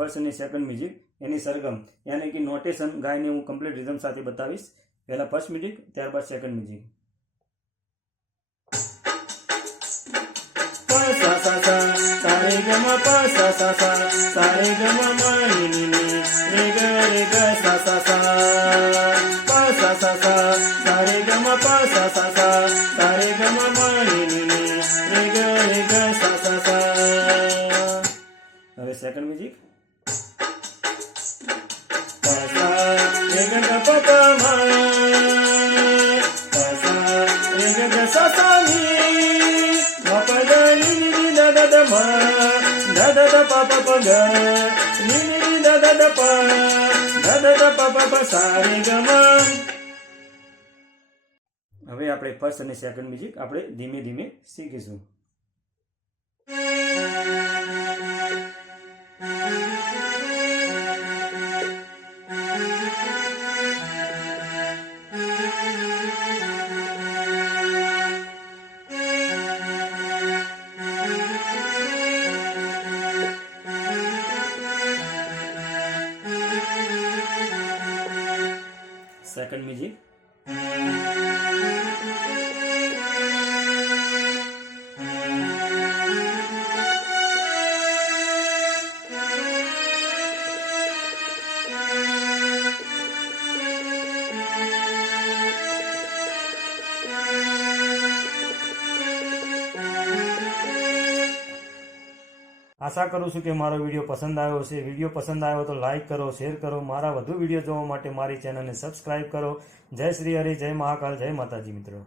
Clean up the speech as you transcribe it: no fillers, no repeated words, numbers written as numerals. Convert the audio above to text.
फर्स्ट અને second music એની સરગમ યાनी कि નોટેશન ગાઈને હું કમ્પ્લીટ રિધમ સાથે બતાવીશ. પહેલા ફર્સ્ટ મ્યુઝિક, ત્યારબાદ સેકન્ડ મ્યુઝિક. પ સા સા સા સા રે ગ મ પ સા સા સા સા રે ગ મ મ ની ની રે ગ સા સા સા પ સા સા સા સા રે ગ મ પ સા સા સા સા રે ગ મ મ ની ની રે ગ સા સા સા. હવે સેકન્ડ મ્યુઝિક. પ સા રે ગ ગ પ પ મ પ સા રે ગ ગ સા સા ની મ પ દ ની ની દ દ દ મ દ દ દ પ પ પ ગ ની ની દ દ દ પ દ દ દ પ પ પ સા રે ગ મ. હવે આપણે ફર્સ્ટ અને સેકન્ડ મ્યુઝિક આપણે ધીમે ધીમે શીખીશું. Second music. આશા કરું છું કે મારો વિડીયો પસંદ આવ્યો હશે. વિડીયો પસંદ આવ્યો તો લાઇક કરો, શેર કરો. મારા વધુ વિડીયો જોવા માટે મારી ચેનલને સબસ્ક્રાઇબ કરો. જય શ્રી હરિ, જય મહાકાલ, જય માતાજી મિત્રો.